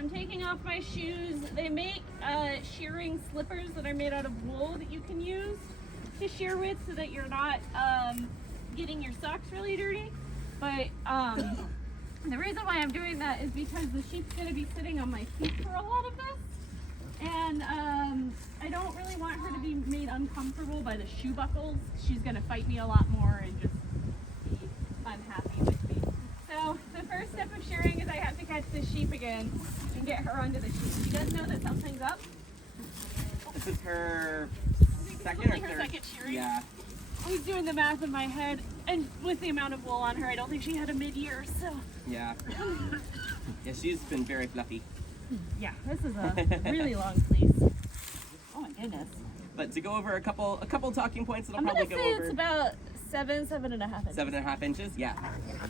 I'm taking off my shoes. They make shearing slippers that are made out of wool that you can use to shear with so that you're not getting your socks really dirty. But the reason why I'm doing that is because the sheep's going to be sitting on my feet for a lot of this. And I don't really want her to be made uncomfortable by the shoe buckles. She's going to fight me a lot more and just be unhappy with me. So the first step of shearing is I have to catch the sheep again and get her onto the sheep. She does know that something's up. This is her second or third? Second shearing. Yeah. I was doing the math in my head, and with the amount of wool on her, I don't think she had a mid-year, so. Yeah. Yeah, she's been very fluffy. Yeah, this is a really long fleece. Oh my goodness. But to go over a couple talking points that'll I'm probably gonna go say over. it's about 7.5 inches. 7.5 inches, yeah.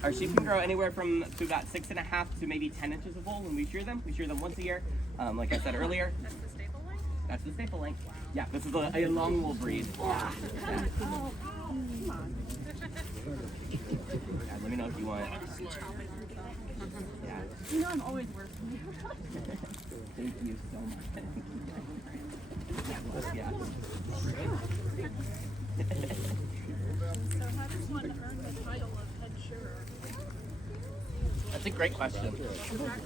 Our sheep can grow anywhere from to about 6.5 to maybe 10 inches of wool when we shear them. We shear them once a year, like I said earlier. That's the staple length? That's the staple length. Yeah, this is a long wool breed. Yeah. Yeah. Oh, come on. Yeah, let me know if you want. Yeah. You know I'm always working. Thank you so much. Yeah. So how does one earn the title of head shearer? That's a great question.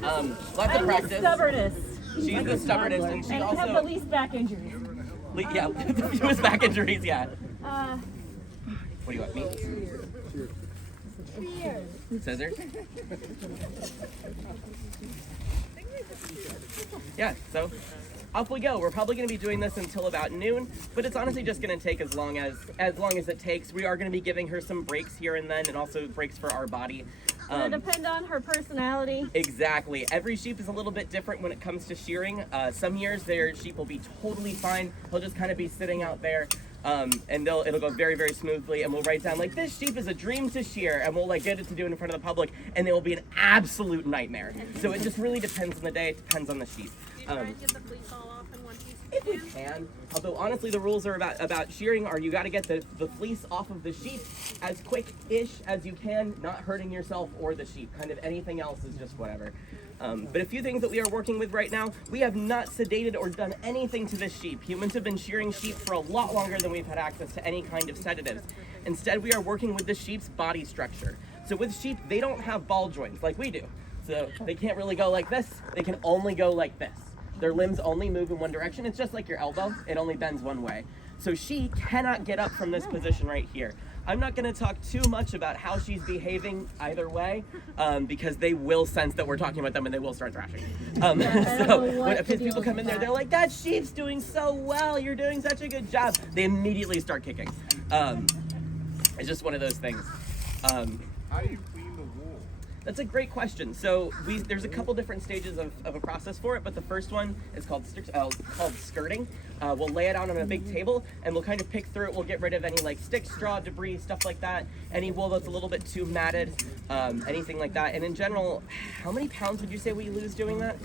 Lots of I'm practice. the stubbornest. She's the stubbornest, and she And I have the also. least back injuries. Yeah, she was back injuries. Yeah. What do you want? Me? Scissors? Yeah, so off we go. We're probably going to be doing this until about noon, but it's honestly just going to take as long as it takes. We are going to be giving her some breaks here and then, and also breaks for our body. It'll depend on her personality. Exactly. Every sheep is a little bit different when it comes to shearing. Some years their sheep will be totally fine. He'll just kind of be sitting out there. And it'll go very, very smoothly, and we'll write down like, this sheep is a dream to shear, and we'll like get it to do it in front of the public, and it will be an absolute nightmare. So it just really depends on the day. It depends on the sheep. Do you try and get the fleece all off in one piece? If we can. Although honestly, the rules are about shearing are you got to get the fleece off of the sheep as quick-ish as you can, not hurting yourself or the sheep. Kind of anything else is just whatever. But a few things that we are working with right now, we have not sedated or done anything to this sheep. Humans have been shearing sheep for a lot longer than we've had access to any kind of sedatives. Instead, we are working with the sheep's body structure. So with sheep, they don't have ball joints like we do. So they can't really go like this. They can only go like this. Their limbs only move in one direction. It's just like your elbow. It only bends one way. So she cannot get up from this position right here. I'm not going to talk too much about how she's behaving either way, because they will sense that we're talking about them and they will start thrashing. So when people come in there, they're like, that sheep's doing so well. You're doing such a good job. They immediately start kicking. It's just one of those things. How do you clean the wool? That's a great question. So there's a couple different stages of a process for it, but the first one is called skirting. We'll lay it out on a big table, and we'll kind of pick through it. We'll get rid of any like sticks, straw, debris, stuff like that. Any wool that's a little bit too matted, anything like that. And in general, how many pounds would you say we lose doing that?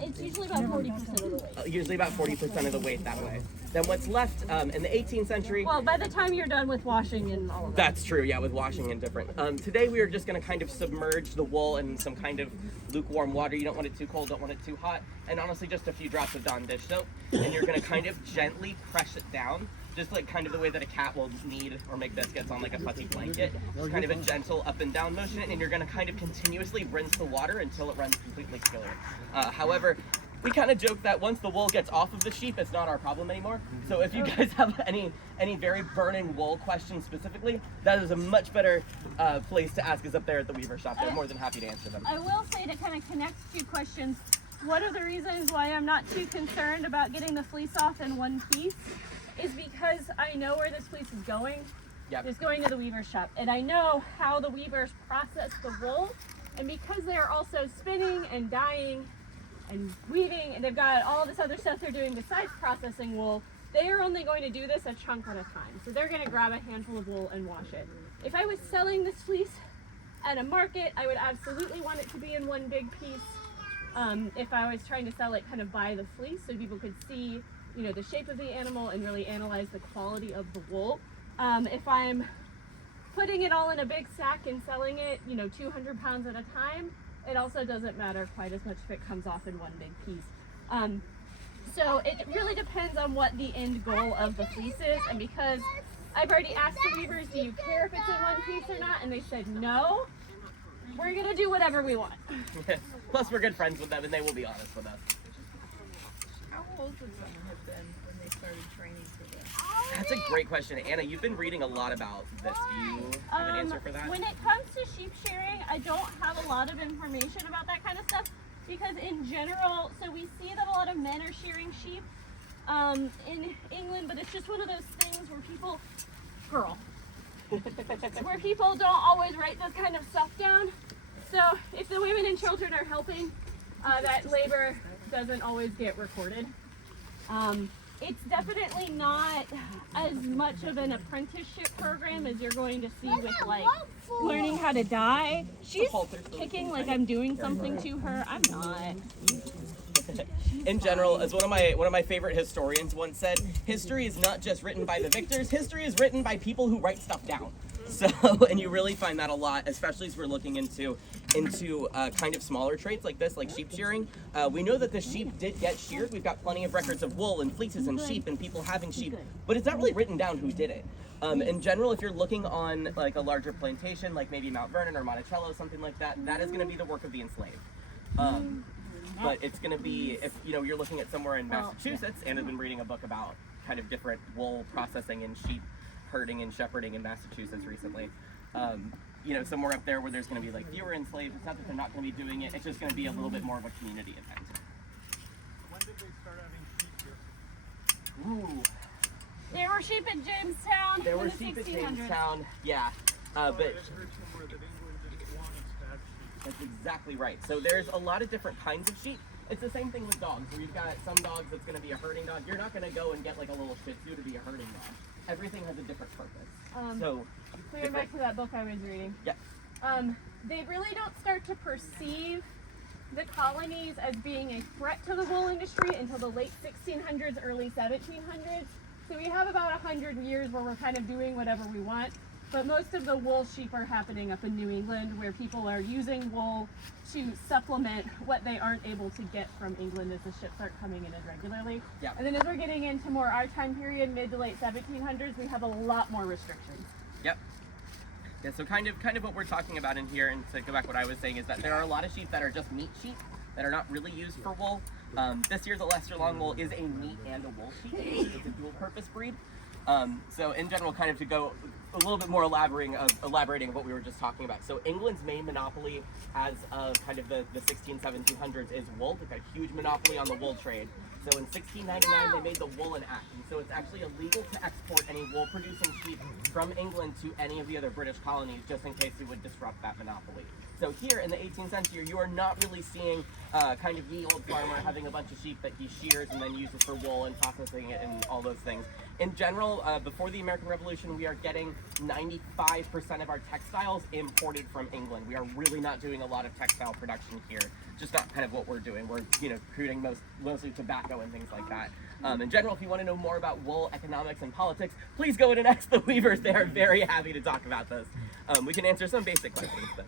It's usually about 40% of the weight. Usually about 40% of the weight that way. Then what's left in the 18th century? Well, by the time you're done with washing and all of that. That's true, yeah, with washing and different. Today we are just going to kind of submerge the wool in some kind of lukewarm water. You don't want it too cold, don't want it too hot, and honestly just a few drops of Dawn dish soap. And you're going to kind of gently press it down, just like kind of the way that a cat will knead or make biscuits on like a fuzzy blanket. Just kind of a gentle up and down motion, and you're going to kind of continuously rinse the water until it runs completely clear. However, we kind of joke that once the wool gets off of the sheep, it's not our problem anymore. So if you guys have any very burning wool questions specifically, that is a much better place to ask us up there at the Weaver Shop. They're more than happy to answer them. I will say, to kind of connect two questions, one of the reasons why I'm not too concerned about getting the fleece off in one piece is because I know where this fleece is going. Yep. It's going to the weaver shop, and I know how the weavers process the wool, and because they're also spinning and dyeing and weaving, and they've got all this other stuff they're doing besides processing wool, they are only going to do this a chunk at a time. So they're going to grab a handful of wool and wash it. If I was selling this fleece at a market, I would absolutely want it to be in one big piece. If I was trying to sell it kind of by the fleece, so people could see, you know, the shape of the animal and really analyze the quality of the wool. If I'm putting it all in a big sack and selling it, you know, 200 pounds at a time, it also doesn't matter quite as much if it comes off in one big piece. So it really depends on what the end goal of the fleece is, and because I've already asked the weavers, do you care if it's in one piece or not? And they said no. We're gonna do whatever we want. Plus, we're good friends with them, and they will be honest with us. How old would someone have been when they started training for this? That's a great question. Anna, you've been reading a lot about this. Do you have an answer for that? When it comes to sheep shearing, I don't have a lot of information about that kind of stuff, because in general, so we see that a lot of men are shearing sheep in England, but it's just one of those things where people, where people don't always write this kind of stuff down. So if the women and children are helping, that labor doesn't always get recorded. It's definitely not as much of an apprenticeship program as you're going to see with like learning how to dye. She's kicking like I'm doing something to her. I'm not. In general, as one of my favorite historians once said, history is not just written by the victors, history is written by people who write stuff down. So, and you really find that a lot, especially as we're looking into kind of smaller trades like this, like sheep shearing. We know that the sheep did get sheared. We've got plenty of records of wool and fleeces and sheep and people having sheep, but it's not really written down who did it. In general, if you're looking on like a larger plantation, like maybe Mount Vernon or Monticello, something like that, that is going to be the work of the enslaved. But it's going to be, if you're looking at somewhere in Massachusetts, and I've been reading a book about kind of different wool processing and sheep herding and shepherding in Massachusetts recently. Somewhere up there where there's going to be like fewer enslaved. It's not that they're not going to be doing it. It's just going to be a little bit more of a community event. When did they start having sheep here? Ooh. There were sheep in Jamestown. There were in the sheep at 1600s. Jamestown, yeah. But I heard somewhere that England didn't want us to have sheep. that's exactly right. So there's a lot of different kinds of sheep. It's the same thing with dogs. Where you've got some dogs that's going to be a herding dog. You're not going to go and get like a little Shih Tzu to be a herding dog. Everything has a different purpose. Going back to that book I was reading. Yeah. They really don't start to perceive the colonies as being a threat to the wool industry until the late 1600s, early 1700s. So we have about 100 years where we're kind of doing whatever we want. But most of the wool sheep are happening up in New England, where people are using wool to supplement what they aren't able to get from England as the ships aren't coming in as regularly. Yeah. And then as we're getting into more our time period, mid to late 1700s, we have a lot more restrictions. Yep. Yeah, so kind of what we're talking about in here, and to go back to what I was saying, is that there are a lot of sheep that are just meat sheep that are not really used for wool. This year's Leicester Long Wool is a meat and a wool sheep. It's a dual purpose breed. So in general, kind of to go a little bit more elaborating of what we were just talking about. So England's main monopoly as of kind of the 1700s is wool. They've got a huge monopoly on the wool trade. So in 1699, they made the Woolen Act. And so it's actually illegal to export any wool-producing sheep from England to any of the other British colonies, just in case it would disrupt that monopoly. So here in the 18th century, you are not really seeing kind of ye old farmer having a bunch of sheep that he shears and then uses for wool and processing it and all those things. In general, before the American Revolution, we are getting 95% of our textiles imported from England. We are really not doing a lot of textile production here. Just not kind of what we're doing. We're creating mostly tobacco and things like that. In general, if you want to know more about wool economics and politics, please go in and ask the weavers. They are very happy to talk about this. We can answer some basic questions, but